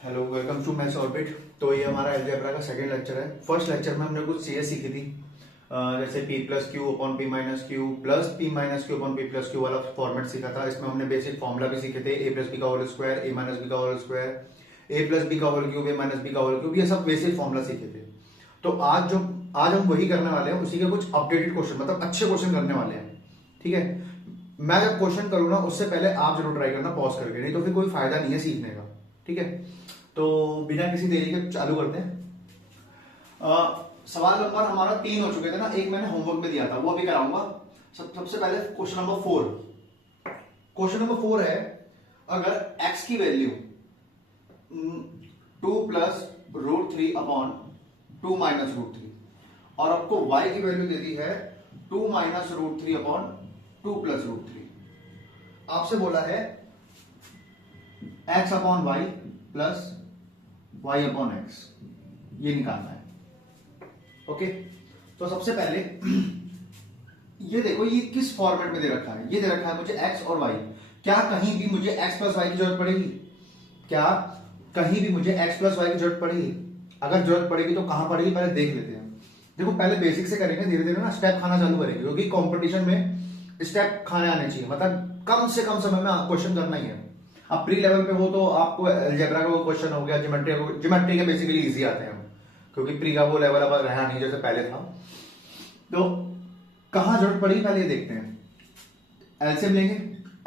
Hello, welcome to Maths Orbit. तो ये हमारा अलजेब्रा का सेकंड लेक्चर है। फर्स्ट लेक्चर में हमने कुछ चीजें सीखी थी, जैसे p plus q upon p minus q plus p minus q upon p plus q वाला फॉर्मेट सीखा था। इसमें हमने बेसिक फॉर्मूला भी सीखे थे, ए प्लस बी का whole square, a minus b का whole square, a plus b का whole cube, a minus b का होल क्यूब, ये सब बेसिक फॉर्मूला सीखे थे। तो आज हम वही करने वाले हैं, उसी के कुछ अपडेटेड क्वेश्चन, मतलब अच्छे क्वेश्चन करने वाले हैं। ठीक है, मैं जब क्वेश्चन करूँ ना उससे पहले आप जरूर ट्राई करना पॉज करके, नहीं तो फिर कोई फायदा नहीं है सीखने का। ठीक है, तो बिना किसी देरी के चालू करते हैं। सवाल नंबर हमारा 3 हो चुके थे ना, एक मैंने होमवर्क में दिया था, वो अभी कराऊंगा। सबसे पहले क्वेश्चन नंबर 4। क्वेश्चन नंबर 4 है, अगर x की value 2 plus root 3 upon 2 minus root 3 और आपको y की वैल्यू दे दी है 2 minus root 3 upon 2 plus root 3। आपसे बोला है x upon y plus y upon x, ये निकालना है। ओके, तो सबसे पहले ये देखो, ये किस फॉर्मेट में दे रखा है। ये दे रखा है मुझे x और y। क्या कहीं भी मुझे x प्लस वाई की जरूरत पड़ेगी? क्या कहीं भी मुझे x प्लस वाई की जरूरत पड़ेगी? अगर जरूरत पड़ेगी तो कहां पड़ेगी, पहले देख लेते हैं। देखो, पहले बेसिक से करेंगे, धीरे धीरे ना स्टेप खाना चालू करेंगे, क्योंकि कंपटीशन में स्टेप खाने आने चाहिए, मतलब कम से कम समय में क्वेश्चन करना ही है। अब प्री लेवल पे हो तो आपको अलजेब्रा का क्वेश्चन हो गया, ज्योमेट्री के बेसिकली इजी आते हैं, क्योंकि प्री का वो लेवल अब रहा नहीं जैसे पहले था। तो कहां जरूरत पड़ी पहले ये देखते हैं। एलसीएम लेंगे,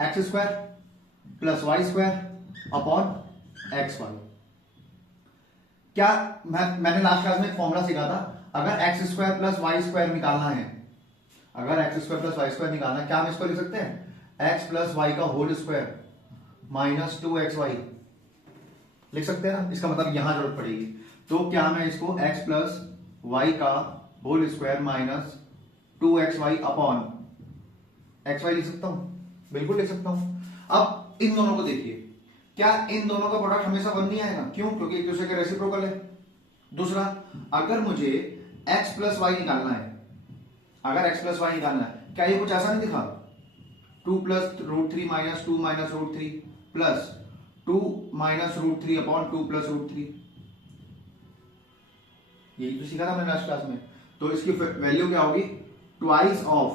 x square plus y square upon x y. क्या मैंने लास्ट क्लास में एक फॉर्मूला सीखा था, अगर x square plus y square निकालना है, अगर x square plus y square निकालना है, क्या हम इसको लिख सकते हैं? एक्स प्लस वाई का होल स्क्वायर माइनस 2xy लिख सकते हैं ना। इसका मतलब यहां जरूरत पड़ेगी, तो क्या मैं इसको x प्लस वाई का whole square minus 2xy upon xy लिख सकता हूं? बिल्कुल लिख सकता हूं। अब इन दोनों को देखिए, क्या इन दोनों का प्रोडक्ट हमेशा 1 नहीं आएगा? क्यों? क्योंकि एक दूसरे के रेसिप्रोकल है। दूसरा, अगर मुझे x प्लस वाई निकालना है, अगर x प्लस वाई निकालना है, क्या ये कुछ ऐसा नहीं दिखा? 2 plus root 3 minus 2 minus root 3 plus 2 minus root 3 upon 2 plus root 3, यही तो सीखा था मैंने लास्ट क्लास में। तो इसकी वैल्यू क्या होगी? ट्वाइस ऑफ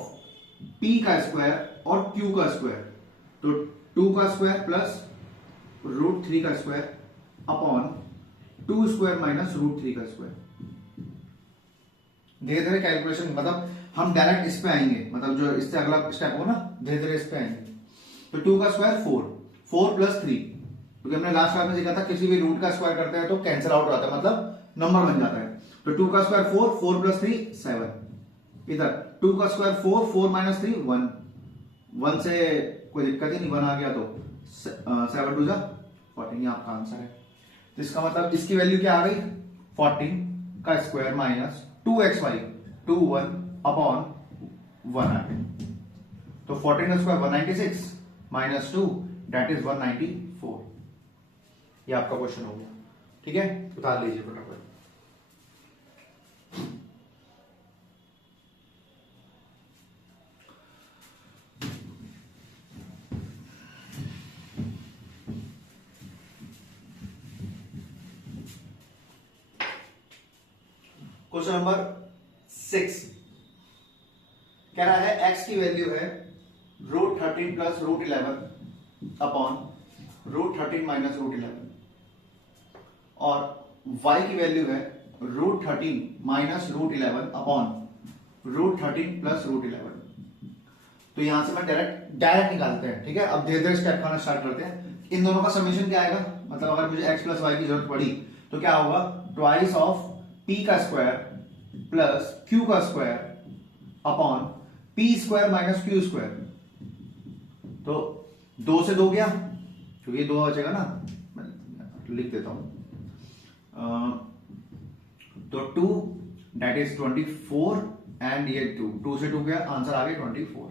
p का स्क्वायर और q का स्क्वायर, तो 2 का स्क्वायर प्लस रूट 3 का square upon 2 square minus root 3 का स्क्वायर। धीरे धीरे कैलकुलेशन, मतलब हम डायरेक्ट इस पे आएंगे, मतलब जो इससे अगला स्टेप हो ना, धीरे धीरे इस पे आएंगे। तो 2 का स्क्वायर 4 प्लस 3, क्योंकि हमने लास्ट क्लास में सीखा था किसी भी रूट का स्क्वायर करते हैं तो कैंसिल आउट हो जाता है, मतलब नंबर बन जाता है। तो 2 का स्क्वायर 4 प्लस 3 7। इधर 2 का स्क्वायर 4 माइनस 3 1 से कोई दिक्कत ही नहीं, 1 आ गया तो 7 2 14, ये आपका आंसर है। तो इसका मतलब इसकी वैल्यू क्या आ गई? 14 का स्क्वायर माइनस 2xy 21 अपॉन 1 आ गया। तो 14 का स्क्वायर 196 माइनस 2 दैट इज 194। ये आपका क्वेश्चन हो गया। ठीक है, उतार लीजिए फटाफट। क्वेश्चन नंबर 6 कह रहा है x की वैल्यू है root 13 plus root 11 upon root 13 minus root 11 और y की वैल्यू है root 13 minus root 11 upon root 13 plus root 11। तो यहां से मैं डायरेक्ट निकालते हैं। ठीक है, अब धीरे धीरे स्टेप खाना स्टार्ट करते हैं। इन दोनों का समीशन क्या आएगा? मतलब अगर मुझे x प्लस वाई की जरूरत पड़ी तो क्या होगा? ट्वाइस ऑफ p का स्क्वायर प्लस q का square upon p square minus q square. तो 2 से 2 गया, क्योंकि 2 बचेगा ना, मैं लिख देता हूं। तो 2 दैट इज 24 एंड ये 2 से 2 गया, आंसर आ गया 24।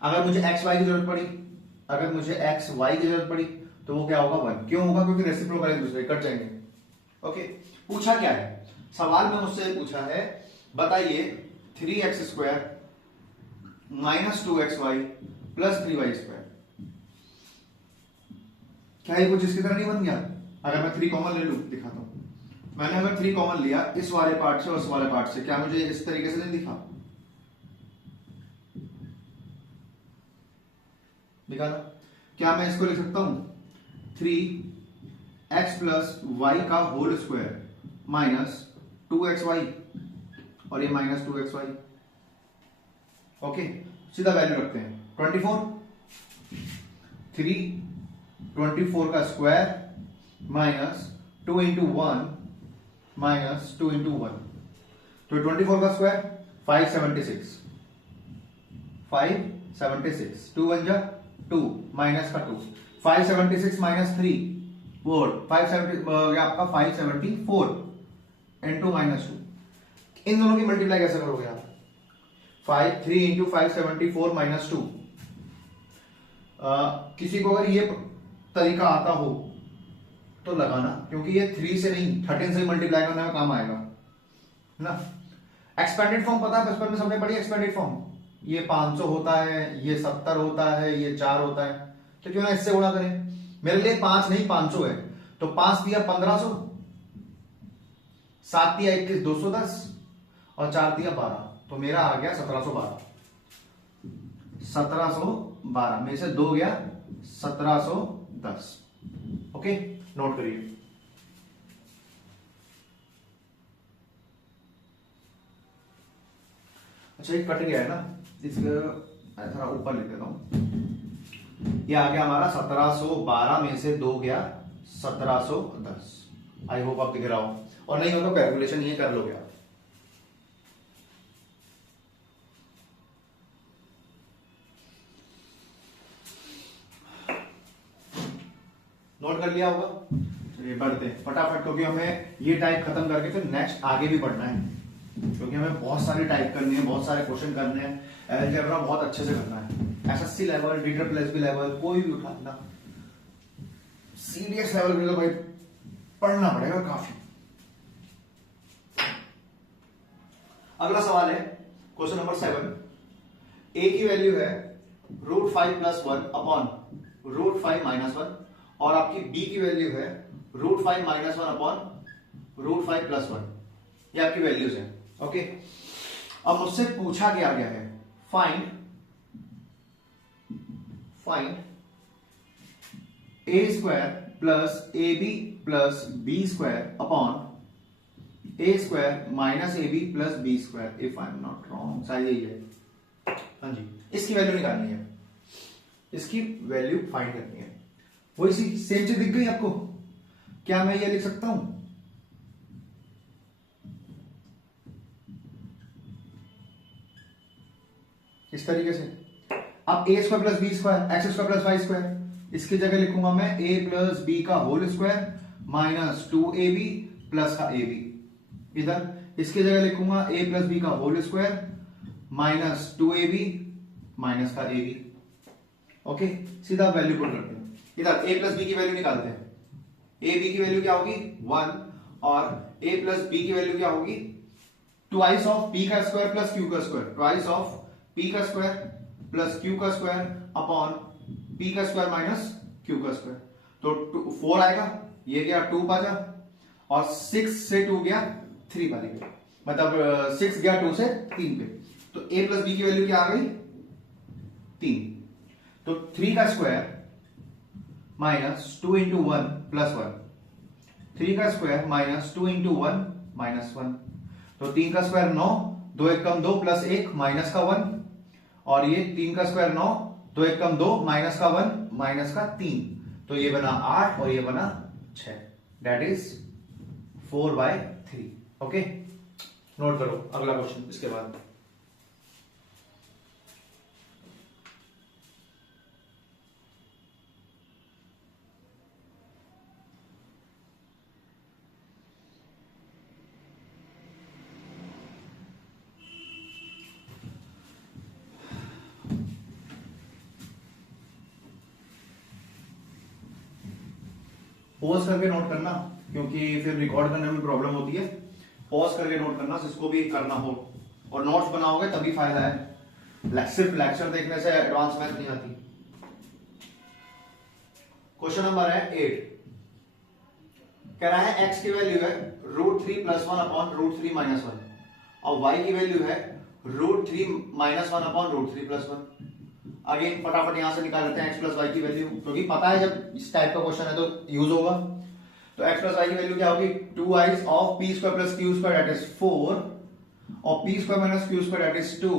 अगर मुझे एक्स वाई की जरूरत पड़ी, अगर मुझे एक्स वाई की जरूरत पड़ी तो वो क्या होगा? 1। क्यों होगा? क्योंकि रेसिप्रोकल एक दूसरे कट जाएंगे। ओके, पूछा क्या है सवाल में? मुझसे पूछा है, बताइए 3x square minus 2xy plus 3y square, क्या ये कुछ इसकी तरह नहीं बन गया? अगर मैं 3 कॉमन ले लूं, दिखाता हूं, मैंने अगर 3 कॉमन लिया इस वाले पार्ट से और इस वाले पार्ट से, क्या मुझे इस तरीके से नहीं दिखा? दिखा ना? क्या मैं इसको लिख सकता हूं 3x प्लस वाई का होल स्क्वायर माइनस 2xy, और ये माइनस 2xy। ओके, सीधा वैल्यू रखते हैं 24, 24 का square minus 2 into 1 minus 2 into 1, तो 24 का स्क्वायर 576, 576, 2 1 जा 2 माइनस का 2, 576 माइनस 3 4, 570 आपका 574 इंटू माइनस 2। इन दोनों की मल्टीप्लाई कैसे करोगे आप? 3 इंटू 574 माइनस 2। किसी को अगर ये तरीका आता हो तो लगाना, क्योंकि ये 3 से नहीं 13 से मल्टीप्लाई करने का काम आएगा ना। एक्सपेंडेड फॉर्म पता है, बचपन में सबने पढ़ी एक्सपेंडेड फॉर्म। ये 500 होता है, ये 70 होता है, ये 4 होता है, तो क्यों ना इससे गुणा करें। मेरे लिए 5 नहीं 500 है, तो 5 दिया 1500, 7 दिया 21 210, और 4 दिया 12, तो मेरा आ गया 1712। 1712 में से 2 गया 1710। ओके, नोट करिए। अच्छा, ये कट गया है ना, इसका थोड़ा ऊपर लिख देता हूं। ये आ गया हमारा 1712 में से 2 गया 1710। आई होप आप दिख रहा हो, और नहीं हो तो कैलकुलेशन ये कर लोगे आप। नोट कर लिया होगा? चलिए बढ़ते हैं फटाफट, क्योंकि हमें ये टाइप खत्म करके फिर नेक्स्ट आगे भी पढ़ना है, क्योंकि हमें बहुत सारी टाइप करनी है, बहुत सारे क्वेश्चन करने हैं। अलजेब्रा बहुत अच्छे से करना है, एसएससी लेवल, DSSB लेवल, कोई भी उठाना, सीडीएस लेवल में तो भाई पढ़ना पड़ेगा काफी। अगला सवाल है क्वेश्चन नंबर 7। ए की वैल्यू है √5 प्लस 1 अपॉन √5 माइनस 1, और आपकी बी की वैल्यू है √5 माइनस 1 अपॉन √5 प्लस 1। ये आपकी वैल्यूज है। ओके, अब मुझसे पूछा गया है find a square plus a b plus b square upon a square minus a b plus b square, if I am not wrong, शायद यही है। हाँ जी, इसकी वैल्यू निकालनी है, इसकी वैल्यू फाइंड करनी है। वही सी सेम चीज दिख गई आपको? क्या मैं ये लिख सकता हूं इस तरीके से? अब a square plus b square, x square plus y square, इसकी जगह लिखूंगा मैं ए प्लस बी का whole square minus 2ab plus का ab। इधर इसकी जगह लिखूंगा ए प्लस बी का whole square minus 2ab minus का ab। ओके, सीधा वैल्यू पुट करते हैं। इधर ए प्लस बी की वैल्यू निकालते हैं। ए बी की वैल्यू क्या होगी 1, और ए प्लस बी की वैल्यू क्या होगी ट्वाइस ऑफ पी का स्क्वायर प्लस क्यू का स्क्वायर, ट्वाइस ऑफ पी का स्क्वायर प्लस क्यू का स्क्वायर अपॉन पी का स्क्वायर माइनस क्यू का स्क्वायर। तो 4 आएगा, ये गया 2 बाजा, और 6 से 2 गया 3 वाली पे, मतलब 6 गया 2 से 3 पे। तो a प्लस बी की वैल्यू क्या आ गई 3। तो 3 का स्क्वायर माइनस 2 इंटू 1 प्लस 1, 3 का स्क्वायर माइनस 2 इंटू 1 माइनस 1, तो 3 का स्क्वायर 9, 2 1 कम 2 प्लस 1 माइनस का 1, और ये 3 का स्क्वायर 9, 2 1 कम 2 माइनस का 1 माइनस का 3, तो ये बना 8 और ये बना 6, दैट इज 4/3। ओके, नोट करो अगला क्वेश्चन इसके बाद। पॉज करके नोट करना, क्योंकि फिर रिकॉर्ड करने में प्रॉब्लम होती है। पॉज करके नोट करना, जिसको भी करना हो, और नोट्स बनाओगे तभी फायदा है, सिर्फ लेक्चर देखने से एडवांस मैथ नहीं आती। क्वेश्चन नंबर है 8। कह रहा है x की वैल्यू है √3 + 1 अपॉन √3 - 1 और y की वैल्यू है √3 - 1 अपॉन √3 + 1। अगेन फटाफट यहां से निकाल लेते हैं x + y की वैल्यू, क्योंकि पता है जब इस टाइप का क्वेश्चन है तो यूज होगा। तो x + y की वैल्यू क्या होगी, 2i of p² + q² that is 4 और p² - q² that is 2,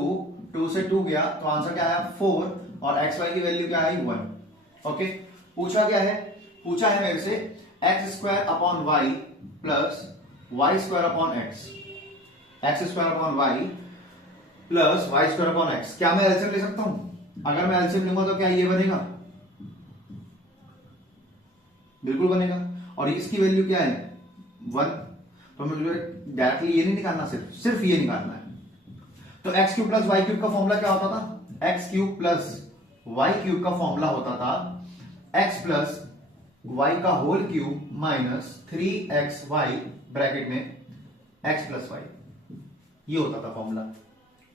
2 से 2 गया तो आंसर क्या आया 4 और xy की वैल्यू क्या आई 1। ओके, पूछा क्या है, पूछा है मेरे से x² upon y plus y² upon x, x² upon y plus y² upon x। क्या मैं एलसीएम ले सकता हूं? अगर मैं एलसीएम लूंगा तो क्या ये बनेगा? बिल्कुल बनेगा। और इसकी वैल्यू क्या है 1, तो मुझे डायरेक्टली ये नहीं निकालना, सिर्फ ये निकालना है। तो x³ + y³ का फॉर्मूला क्या होता था? x³ + y³ का फॉर्मूला होता था x + y का whole cube minus 3xy bracket में x + y, ये होता था फॉर्मूला।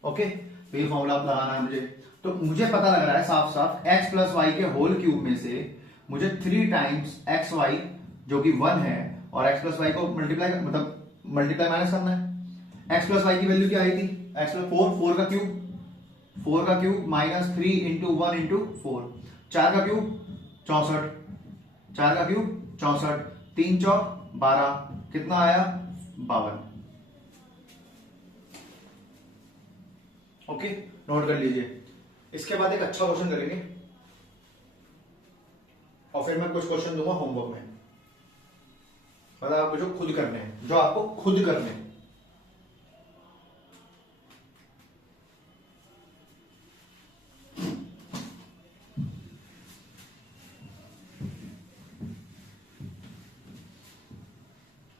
ओके, तो ये फॉर्मूला आप लगाना है मुझे। तो मुझे पता लग रहा है साफ साफ x + y के होल क्यूब में से मुझे 3 टाइम्स xy जो कि 1 है और x + y को मल्टीप्लाई माइनस करना है। x + y की वैल्यू क्या आई थी? x + 4 का क्यूब माइनस 3 × 1 × 4, 4 का क्यूब 64, 4 का क्यूब 64, 3 चौक 12, कितना आया 52। ओके, नोट कर लीजिए। इसके बाद एक अच्छा क्वेश्चन करेंगे और फिर मैं कुछ क्वेश्चन दूंगा होमवर्क में, मतलब आपको जो खुद करने हैं, जो आपको खुद करने हैं।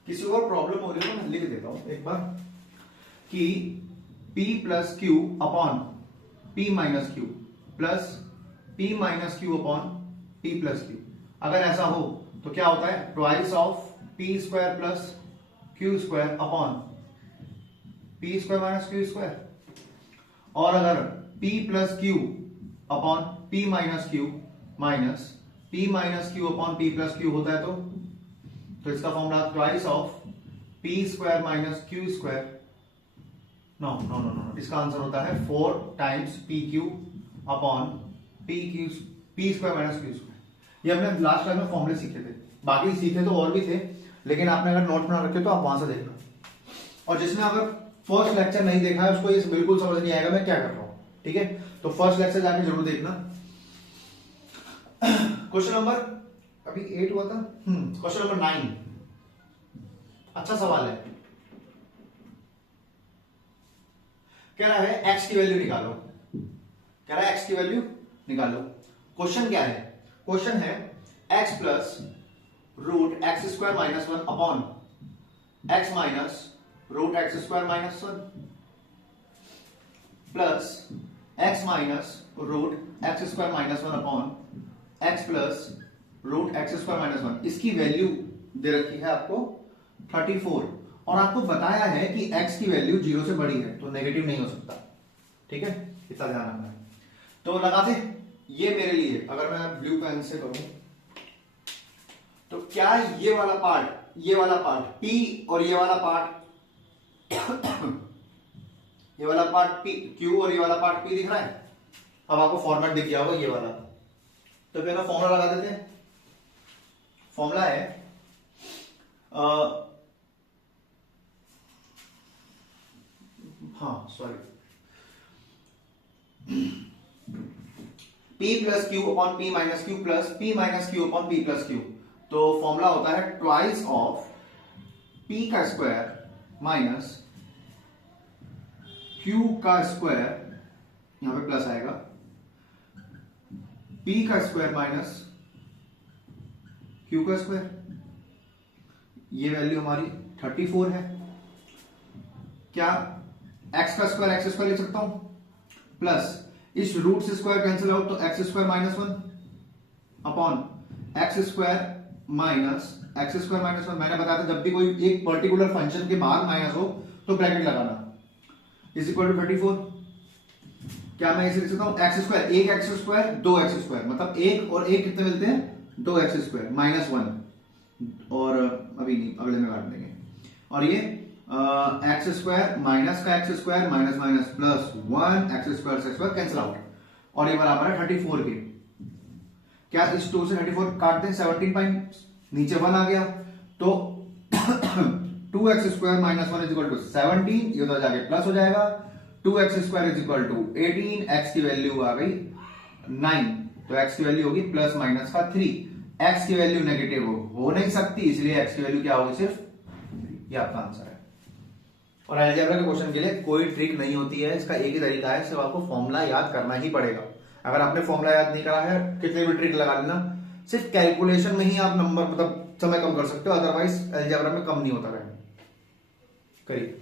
किसी को प्रॉब्लम हो रही है तो मैं लिख देता हूं एक बार कि p + q upon p - q plus p - q upon p + q। अगर ऐसा हो तो क्या होता है, twice of p² + q² upon p² - q²। और अगर p + q upon p - q minus p - q upon p + q होता है तो इसका formula twice of p² - q²। No, इसका आंसर होता है 4 times pq upon p² - q²। ये हमने लास्ट क्लास में फॉर्मूले सीखे थे, बाकी सीखे तो और भी थे, लेकिन आपने अगर नोट बना रखे तो आप वहां से देखना। और जिसने अगर फर्स्ट लेक्चर नहीं देखा है उसको ये बिल्कुल समझ नहीं आएगा मैं क्या कर रहा हूं, ठीक है? तो फर्स्ट लेक्चर जाके जरूर देखना। क्वेश्चन नंबर अभी 8 हुआ था, क्वेश्चन नंबर 9 अच्छा सवाल है। कह रहा है x की वैल्यू निकालो, कह रहा है x की वैल्यू निकालो। क्वेश्चन क्या है? क्वेश्चन है x + √x² - 1 upon x minus √x² - 1 plus x minus √x² - 1 upon x plus √x² - 1। इसकी वैल्यू दे रखी है आपको 34 और आपको बताया है कि x की वैल्यू 0 से बड़ी है तो नेगेटिव नहीं हो सकता, ठीक है? इतना ध्यान रखना है। तो लगाते ये मेरे लिए, अगर मैं ब्लू पेन से करूं तो क्या ये वाला पार्ट p और ये वाला पार्ट ये वाला पार्ट p q और ये वाला पार्ट p दिख रहा है? अब आपको फॉर्मेट दिख गया होगा ये वाला, तो पहले फॉर्मूला लगा देते हैं। फॉर्मूला है p + q upon p - q plus p - q upon p + q। तो फॉर्मूला होता है twice of p² minus q², यहां पे प्लस आएगा, p² माइनस q²। ये वैल्यू हमारी 34 है। क्या x² लिख सकता हूं प्लस इस रूट से स्क्वायर कैंसिल आउट तो x² - 1 upon x² minus x² - 1। मैंने बताया था जब भी कोई एक पर्टिकुलर फंक्शन के बाहर माइनस हो तो ब्रैकेट लगाना, इज इक्वल टू 34। क्या मैं इसे लिख सकता हूं x², एक x², 2 x², मतलब एक और एक कितने मिलते हैं 2 x² - 1। और अभी अभी नहीं, अगले में काट देंगे। और ये एक्स स्क्वायर माइनस का x square minus minus plus 1 x square cancel out, और ये बराबर है 34 के। क्या इस 2 से 34 काट दें, 17 पॉइंट नीचे 1 आ गया, तो 2x square minus 1 is equal to 17, ये तो जाके प्लस हो जाएगा। 2x square is equal to 18, x की वैल्यू आ गई 9, तो x की वैल्यू होगी प्लस माइनस का 3। x की वैल्यू नेगेटिव हो नहीं सकती, इसलिए x की वैल्यू क्या होगी, सिर्फ, ये आपका आंसर है। और अलजेब्रा के क्वेश्चन के लिए कोई ट्रिक नहीं होती है, इसका एक ही तरीका है, सिर्फ आपको फॉर्मूला याद करना ही पड़ेगा। अगर आपने फॉर्मूला याद नहीं करा है, कितने भी ट्रिक लगा लेना, सिर्फ कैलकुलेशन में ही आप नंबर मतलब समय कम कर सकते हो, अदरवाइज अलजेब्रा में कम नहीं होता रहेगा। करिए।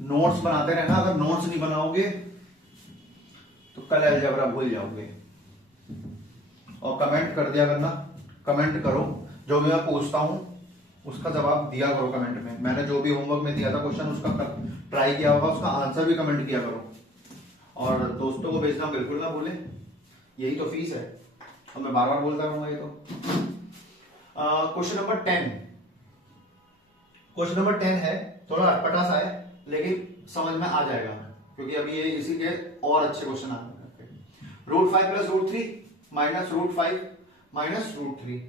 नोट्स बनाते रहना, अगर नोट्स नहीं बनाओगे तो कल अलजेब्रा भूल जाओगे। और कमेंट कर दिया करना, कमेंट करो, जो भी मैं पूछता हूं उसका जवाब दिया करो कमेंट में। मैंने जो भी होमवर्क में दिया था क्वेश्चन, उसका ट्राई किया होगा, उसका आंसर भी कमेंट किया करो। और दोस्तों को भेजना बिल्कुल ना भूले, यही तो फीस है, और मैं बार बार बोलता रहूंगा ये तो। क्वेश्चन नंबर 10, क्वेश्चन नंबर 10 है, थोड़ा अटपटा सा है लेकिन समझ में आ जाएगा, क्योंकि अभी ये इसी के और अच्छे क्वेश्चन आ रहे हैं। √5 plus √3 minus √5 minus √3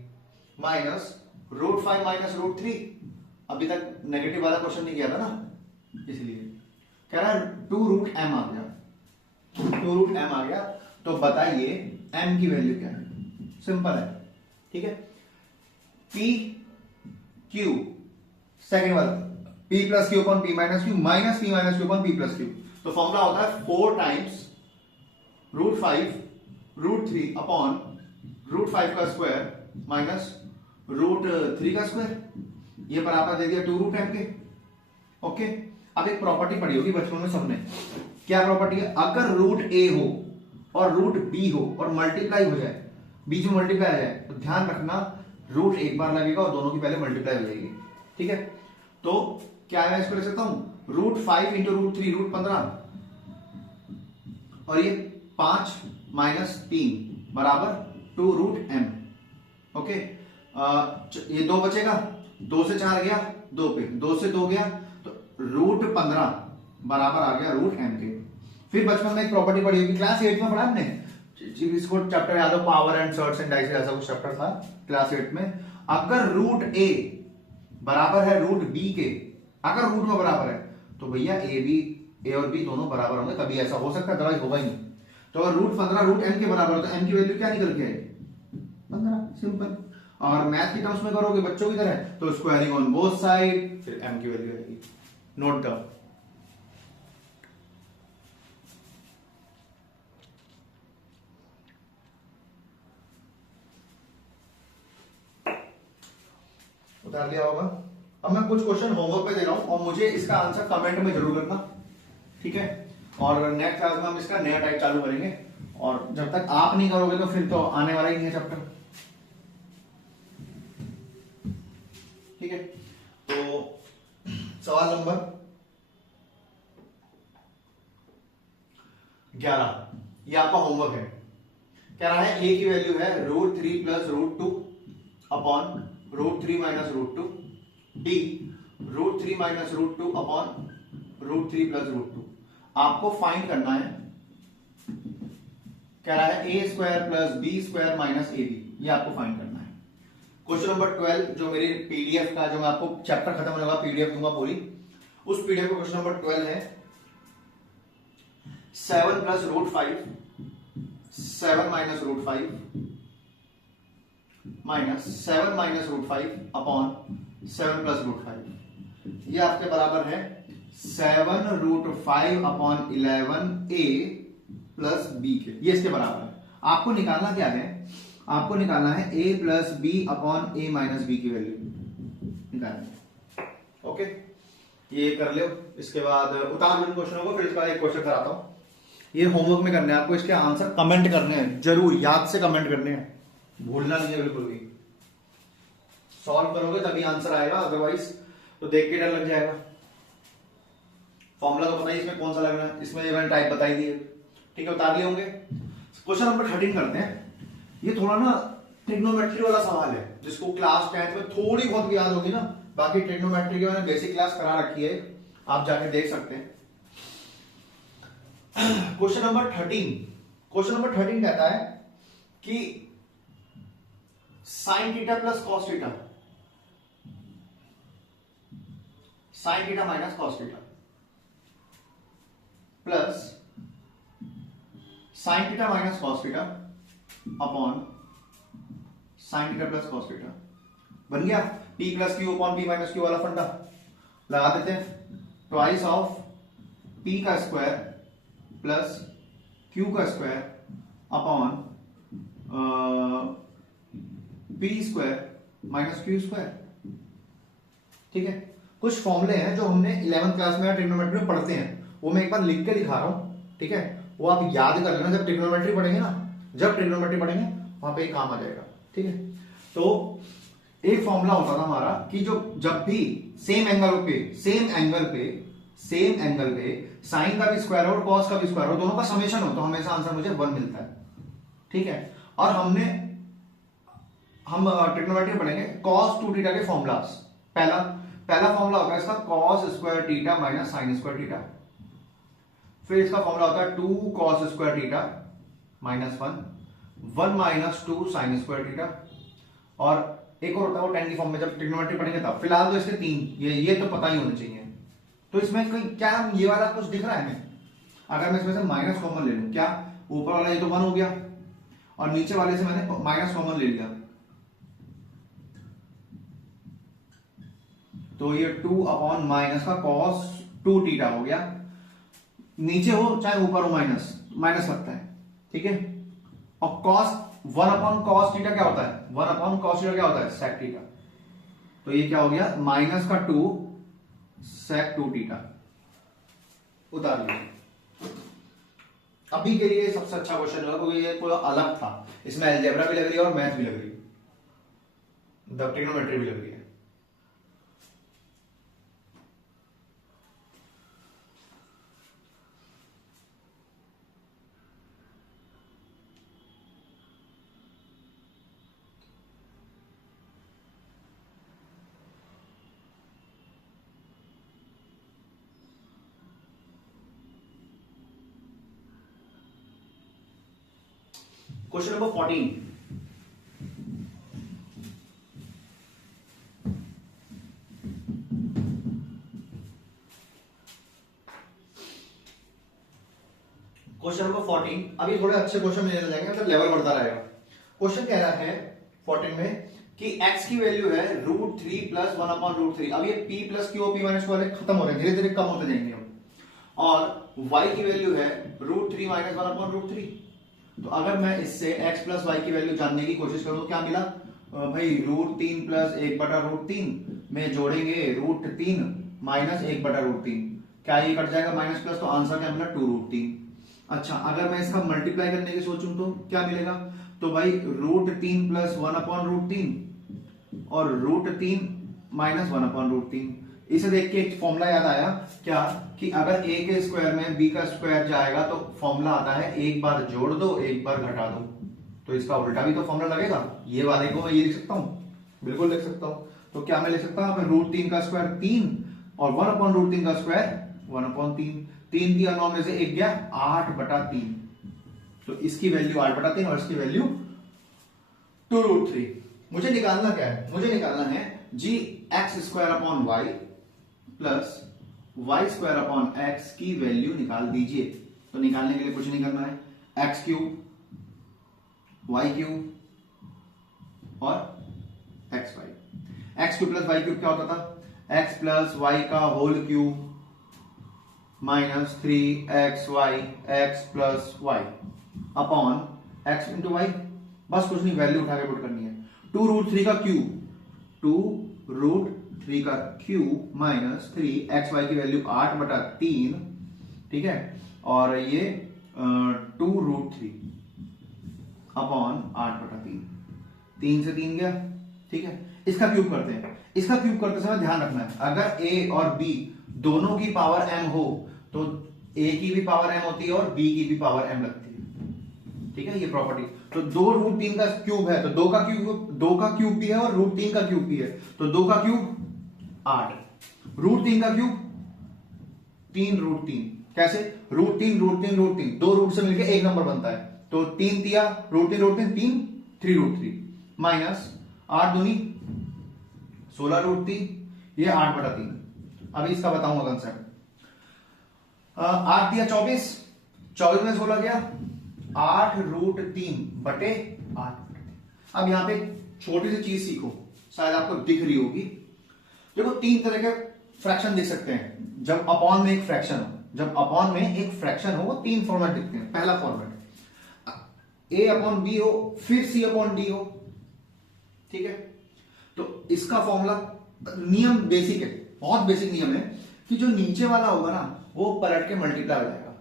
minus √5 minus √3। अभी तक नेगेटिव वाला क्वेश्चन नहीं किया था ना, इसलिए कह रहा है 2√m आ गया, 2√m आ गया, तो बताइए m की वैल्यू क्या है। सिंपल है, ठीक है। p q, सेकेंड वाला p plus q upon p minus Q minus p minus q upon p plus Q. तो फॉर्मूला होता है 4 टाइम्स √5 √3 अपॉन √5 का स्क्वायर माइनस √3 का स्क्वायर, ये बराबर दे दिया 2√m के। ओके, अब एक प्रॉपर्टी पढ़ी होगी बचपन में सबने, क्या प्रॉपर्टी है, अगर √a हो और √b हो और मल्टीप्लाई हो जाए, बीच में मल्टीप्लाई आ जाए, तो ध्यान रखना रूट एक बार लगेगा और दोनों की पहले मल्टीप्लाई हो जाएगी, ठीक है। तो क्या है, इसको लिख सकता हूं √5 इंटू √3 √15, और ये 5 माइनस 3 बराबर 2√m। ओके, ये 2 बचेगा, 2 से 4 गया 2 पे, 2 से 2 गया, तो √15 बराबर आ गया √m के। फिर बचपन में एक प्रॉपर्टी पढ़ी होगी, क्लास 8 में पढ़ा आपने, इसको चैप्टर याद हो, power and shirts and dice, ऐसा कुछ चैप्टर था क्लास 8 में। अगर √a बराबर है √b के, अगर रूट में बराबर है तो भैया ए और बी दोनों बराबर होंगे, तभी ऐसा हो सकता है, अदरवाइज होगा ही नहीं। तो अगर √15 √m के बराबर हो तो m की वैल्यू क्या निकल के आएगी, 15, सिंपल। और मैथ की टर्म्स में करोगे बच्चों की तरह तो स्क्वायरिंग ऑन बोथ साइड, फिर m की वैल्यू आएगी। Note down. उतार लिया होगा। अब मैं कुछ क्वेश्चन होमवर्क पे दे रहा हूं और मुझे इसका आंसर कमेंट में जरूर करना, ठीक है। और नेक्स्ट क्लास में हम इसका नया टाइप चालू करेंगे, और जब तक आप नहीं करोगे तो फिर तो आने वाला ही नहीं है चैप्टर, ठीक है। तो सवाल नंबर 11, ये आपका होमवर्क है। कह रहा है a की वैल्यू है √3 plus √2 upon √3 minus √2, d √3 minus √2 upon √3 plus √2। आपको फाइंड करना है, कह रहा है a square plus b square minus ab, ये आपको फाइंड करना है। क्वेश्चन नंबर 12 जो मेरी पीडीएफ का, जो मैं आपको चैप्टर खत्म होने का पीडीएफ दूंगा पूरी, उस पीडीएफ का क्वेश्चन नंबर 12 है 7 plus √5 7 minus √5 minus 7 minus √5 upon 7 plus √5, ये आपके बराबर है 7 √5 अपॉन 11a प्लस b के, ये इसके बराबर है। आपको निकालना क्या है, आपको निकालना है a plus b upon a minus b की वैल्यू निकालनी। ओके, ये कर लो। इसके बाद उतार लो क्वेश्चनों को, फिर इसका एक क्वेश्चन कराता हूं। ये होमवर्क में करने हैं आपको, इसके आंसर कमेंट करने हैं, जरूर याद से कमेंट करने हैं, भूलना नहीं है बिल्कुल भी। सॉल्व करोगे तभी आंसर आएगा, अदरवाइज तो देख के डर लग जाएगा। फॉर्मूला तो बताइए इसमें कौन सा लगना है, इसमें मैंने टाइप बताई दी है, ठीक है, उतार लिए होंगे। क्वेश्चन नंबर 13 करते हैं। ये थोड़ा ना ट्रिग्नोमेट्री वाला सवाल है, जिसको क्लास 10th में थोड़ी बहुत याद होगी ना, बाकी ट्रिग्नोमेट्री की मैंने बेसिक क्लास करा रखी है, आप जाके देख सकते हैं। क्वेश्चन नंबर 13 कहता है कि sine theta plus cos theta, sine theta minus cos theta plus sine theta minus cos theta upon sine theta plus cos theta. बन गया p plus q upon p minus Q वाला फंडा लगा देते हैं। ट्वाइस ऑफ p का square plus q का square upon p square minus q square. ठीक है, कुछ फॉर्मूले हैं जो हमने 11th क्लास में या ट्रिग्नोमेट्री में पढ़ते हैं, वो मैं एक बार लिख के दिखा रहा हूं, ठीक है, वो आप याद कर लेना। जब ट्रिग्नोमेट्री पढ़ेंगे ना, जब ट्रिग्नोमेट्री पढ़ेंगे वहां पे काम आ जाएगा। ठीक है, तो एक फॉर्मूला होता था हमारा कि जो जब भी सेम एंगल पे साइन का भी स्क्वायर हो और कॉस का भी स्क्वायर हो, दोनों का समेशन हो, तो हमेशा आंसर मुझे 1 मिलता है। ठीक है, और हम ट्रिग्नोमेट्री पढ़ेंगे कॉस 2 थीटा के फॉर्मूलास। पहला फॉर्मूला होता है इसका cos square theta minus sine square theta. फिर इसका फॉर्मूला होता है 2 cos square theta minus 1 minus 2 sine square theta. और एक और होता है वो tan की फॉर्म में, जब ट्रिग्नोमेट्री पढ़ेंगे तब। फिलहाल तो इसके 3 ये तो पता ही होना चाहिए। तो इसमें कोई क्या ये वाला कुछ दिख रहा है हमें? अगर मैं इसमें से माइनस कॉमन ले लूं, क्या ऊपर वाला ये तो 1 हो गया और नीचे वाले से मैंने माइनस कॉमन ले लिया, तो ये 2 अपॉन माइनस का कॉस 2 थीटा हो गया। नीचे हो चाहे ऊपर हो माइनस लगता है। ठीक है, और कॉस 1 अपॉन कॉस थीटा क्या होता है? 1 अपॉन कॉस थीटा क्या होता है? Sec theta. तो ये क्या हो गया? माइनस का 2 सेक 2 थीटा। उतार लिया। अभी के लिए सबसे अच्छा क्वेश्चन होगा क्योंकि ये थोड़ा अलग था, इसमें अलजेब्रा भी लग रही है और मैथ भी लग रही है, ट्रिग्नोमेट्री भी लग रही है। Question number 14, question number 14। अभी थोड़े अच्छे क्वेश्चन मिलने जाएंगे, मतलब लेवल बढ़ता रहेगा। क्वेश्चन कह रहा है 14 में कि x की वैल्यू है √3 प्लस 1 अपॉन √3। अब ये p plus Q p minus वाले खत्म हो रहे हैं, धीरे धीरे कम होते जाएंगे हम। और y की वैल्यू है √3 माइनस 1 अपॉन √3। तो अगर मैं इससे x प्लस y की वैल्यू जानने की कोशिश करूं तो क्या मिला भाई? √3 प्लस 1/√3 में जोड़ेंगे √3 माइनस 1/√3। क्या ये कट जाएगा माइनस प्लस? तो आंसर क्या मिला? 2√3। अच्छा, अगर मैं इसका मल्टीप्लाई करने की सोचूं तो क्या मिलेगा? तो भाई √3 प्लस 1 अपॉन √3 और √3 माइनस 1 अपॉन √3। इसे देख के एक फॉर्मूला याद आया क्या, कि अगर a के स्क्वायर में b का स्क्वायर जाएगा तो फॉर्मूला आता है एक बार जोड़ दो एक बार घटा दो। तो इसका उल्टा भी तो फॉर्मूला लगेगा। ये वाले को मैं ये लिख सकता हूं, बिल्कुल लिख सकता हूं। तो क्या मैं लिख सकता हूं? √3 का स्क्वायर 3 और 1 अपॉन √3 का स्क्वायर 1 अपॉन 3। 3 दिया 9 में से 1 गया 8/3। तो इसकी वैल्यू 8/3 और इसकी वैल्यू 2√3। मुझे निकालना क्या है? मुझे निकालना है जी x square upon y plus y square upon x की वैल्यू निकाल दीजिए। तो निकालने के लिए कुछ नहीं करना है, एक्स क्यूब वाई क्यूब और x y. X cube plus y cube क्या होता था? एक्स प्लस वाई का whole cube minus 3xy x plus y upon x into y. बस कुछ नहीं, वैल्यू उठा के पुट करनी है। 2√3 का क्यूब, 2√3 का क्यूब माइनस 3xy की वैल्यू 8/3। ठीक है, और ये 2√3 अपॉन 8/3। 3 से 3 गया। ठीक है, इसका क्यूब करते हैं। इसका क्यूब करते समय ध्यान रखना है, अगर a और b दोनों की पावर m हो तो a की भी पावर m होती है और b की भी पावर m लगती है। ठीक है, ये प्रॉपर्टी। तो 2√3 का क्यूब है तो 2 का क्यूब भी है और √3 का क्यूब भी है, तो 2 का क्यूब 8, √3 का क्यूब 3√3। कैसे? √3 दो रूट से मिलकर एक नंबर बनता है, तो 3 तिया √3 3 माइनस 8 दूनी 16√3, ये 8/3। अभी इसका बताऊंगा कंसेप्ट। 8 दिया 24 में 16 गया 8√3/8। अब यहां पे छोटी सी चीज सीखो, शायद आपको दिख रही होगी। देखो, 3 तरह के फ्रैक्शन देख सकते हैं जब अपॉन में एक फ्रैक्शन हो। जब अपॉन में एक फ्रैक्शन हो वो 3 फॉर्मेट दिखते हैं। पहला फॉर्मेट a/b हो, फिर c/d हो। ठीक है, तो इसका फॉर्मूला, नियम बेसिक है, बहुत बेसिक नियम है कि जो नीचे वाला होगा ना वो पलट के मल्टीप्लाई हो जाएगा।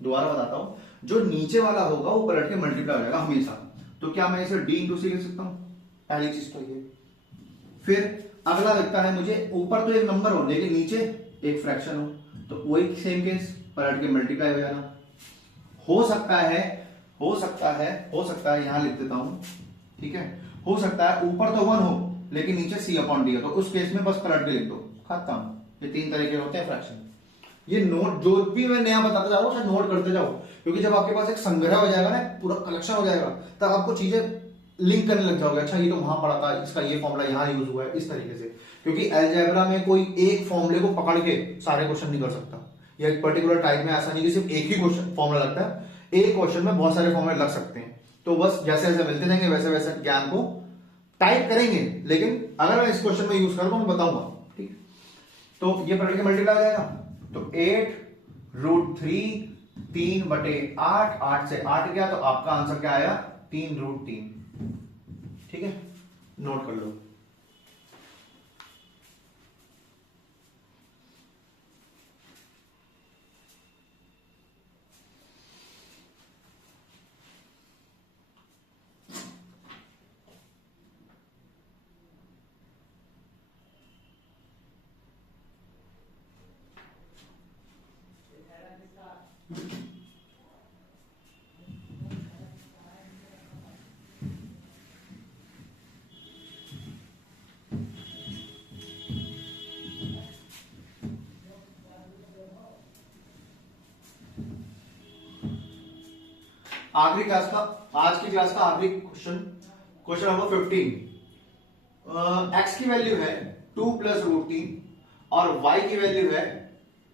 दोबारा बताता हूं, जो नीचे वाला होगा वो पलट के मल्टीप्लाई हो जाएगा हमेशा। तो क्या मैं इसे d/c लिख सकता हूं? पहली चीज तो ये। फिर अगला लगता है मुझे, ऊपर तो एक नंबर हो लेकिन नीचे एक फ्रैक्शन हो, तो वही सेम केस, पलट के मल्टीप्लाई हो जाना। हो सकता है यहां लिख देता हूं। ठीक है, हो सकता है ऊपर तो 1 हो लेकिन नीचे c/d हो, तो उस केस में बस पलट के लिख दो, खत्म। ये 3 तरीके होते हैं फ्रैक्शन। ये नोट, जो भी मैं नया बताता जाऊँ उसे नोट करते जाओ, क्योंकि जब आपके पास एक संग्रह हो जाएगा ना, पूरा कलेक्शन हो जाएगा, तब आपको चीजें लिंक करने लग जाओगे। अच्छा, ये तो वहां पढ़ा था, इसका ये फॉर्मूला यहाँ यूज हुआ है, इस तरीके से। क्योंकि अलजेब्रा में कोई एक फॉर्मूले को पकड़ के सारे क्वेश्चन नहीं कर सकता, या एक पर्टिकुलर टाइप में ऐसा नहीं कि सिर्फ एक ही क्वेश्चन फॉर्मूला लगता है। एक क्वेश्चन में बहुत सारे फॉर्मूले लग सकते हैं। तो बस जैसे जैसे मिलते जाएंगे वैसे वैसे ज्ञान को टाइप करेंगे, लेकिन अगर मैं इस क्वेश्चन में यूज करूँ तो मैं बताऊंगा। ठीक है, तो ये पलट के मल्टीप्लाई हो जाएगा, तो 8√3 3/8, 8 से 8 गया, तो आपका आंसर क्या आया? 3√3। ठीक है, नोट कर लो। आखिरी क्लास का, आज की क्लास का आखिरी क्वेश्चन नंबर 15। एक्स की वैल्यू है 2 + √3 और y की वैल्यू है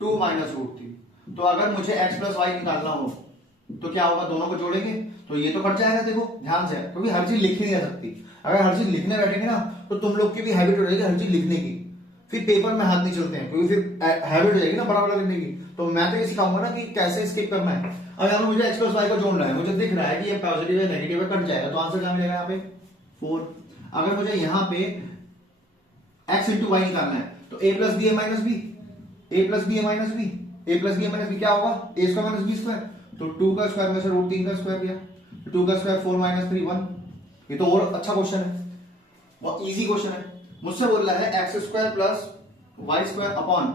2 - √3। तो अगर मुझे x + y निकालना हो तो क्या होगा? दोनों को जोड़ेंगे तो ये तो कट जाएगा। देखो ध्यान से, क्योंकि हर चीज लिख नहीं जा सकती। अगर हर चीज लिखने बैठेंगे ना तो तुम लोग की भी हैबिट हो जाएगी हर चीज लिखने की, फिर पेपर में हाथ नहीं चलते हैं, क्योंकि फिर हैबिट हो जाएगी ना बड़ा बड़ा लिखने की। तो मैं तो ये सिखाऊंगा ना कि कैसे स्किप करना है। अगर मुझे x + y को जोड़ना है, मुझे दिख रहा है कि ये पॉजिटिव है नेगेटिव है, कट जाएगा, तो आंसर क्या मिलेगा यहाँ पे? 4। अगर मुझे यहाँ पे x × y निकालना है तो a + b a - b, a + b a - b, a + b a - b क्या होगा? a² - b²। तो 2 का स्क्वायर में से √3 का स्क्वायर गया, 2 का स्क्वायर 4 - 3 1। ये तो और अच्छा क्वेश्चन है, बहुत इजी क्वेश्चन है। मुझसे बोल रहा है x² + y² upon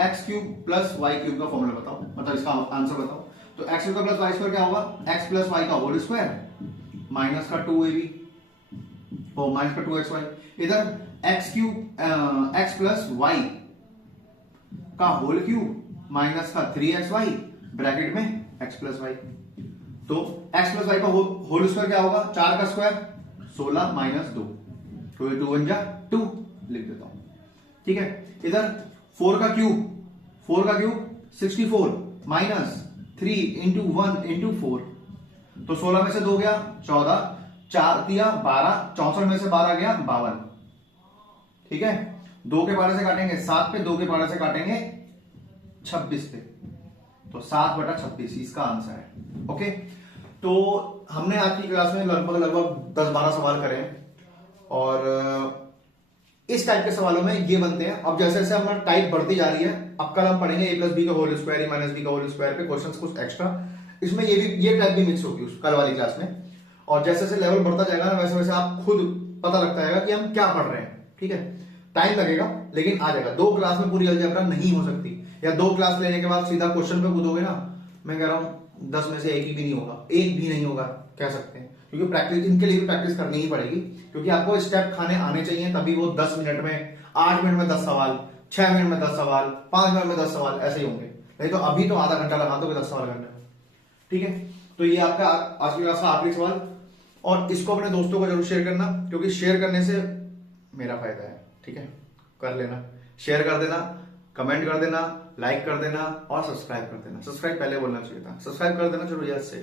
x³ + y³ का फॉर्मूला बताओ, मतलब इसका आंसर बताओ। तो x² + y² क्या होगा? x + y का होल स्क्वायर माइनस का 2ab और माइनस का 2xy। इधर x³ x + y का होल क्यूब माइनस का 3xy ब्रैकेट में x + y। तो x + y का होल स्क्वायर क्या होगा? 4 का स्क्वायर 16 - 2, तो ये 2 × 2 लिख देता हूं। ठीक है, इधर 4 का क्यूब 64 माइनस 3 × 1 × 4, तो 16 में से 2 गया 14, 4 दिया 12, 64 में से 12 गया 52। ठीक है, 2 के पारे से काटेंगे 7 पे, 2 के पारे से काटेंगे 26 पे, तो 7/26 इसका आंसर है। ओके, तो हमने आज की क्लास में लगभग 10-12 सवाल करे हैं, और इस टाइप के सवालों में ये बनते हैं। अब जैसे जैसे हमारा टाइप बढ़ती जा रही है, अब कल हम पढ़ेंगे a + b का होल स्क्वायर, a - b का होल स्क्वायर पे क्वेश्चंस कुछ एक्स्ट्रा, इसमें ये टाइप भी मिक्स होगी कल वाली क्लास में। और जैसे जैसे लेवल बढ़ता जाएगा ना, वैसे वैसे आप खुद पता लगता है कि हम क्या पढ़ रहे हैं। ठीक है, टाइम लगेगा लेकिन आ जाएगा। 2 क्लास में पूरी अलजेब्रा नहीं हो सकती, या 2 क्लास लेने के बाद सीधा क्वेश्चन पे कूदोगे ना, मैं कह रहा हूं 10 में से एक ही भी नहीं होगा, एक भी नहीं होगा कह सकते हैं, क्योंकि प्रैक्टिस, इनके लिए भी प्रैक्टिस करनी ही पड़ेगी, क्योंकि आपको स्टेप खाने आने चाहिए, तभी वो 10 मिनट में, 8 मिनट में 10 सवाल, 6 मिनट में 10 सवाल, 5 मिनट में 10 सवाल ऐसे ही होंगे। नहीं तो अभी तो आधा घंटा लगा दोगे 10 सवाल करने में। ठीक है, तो ये आपका आज की क्लास का आखिरी सवाल, और इसको अपने दोस्तों को जरूर शेयर करना, क्योंकि शेयर करने से मेरा फायदा है। ठीक है, कर लेना, शेयर कर देना, कमेंट कर देना, लाइक कर देना और सब्सक्राइब कर देना। सब्सक्राइब पहले बोलना चाहिए था, सब्सक्राइब कर देना जरूर याद से,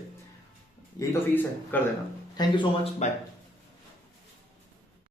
यही तो फीस है, कर देना। Thank you so much, bye.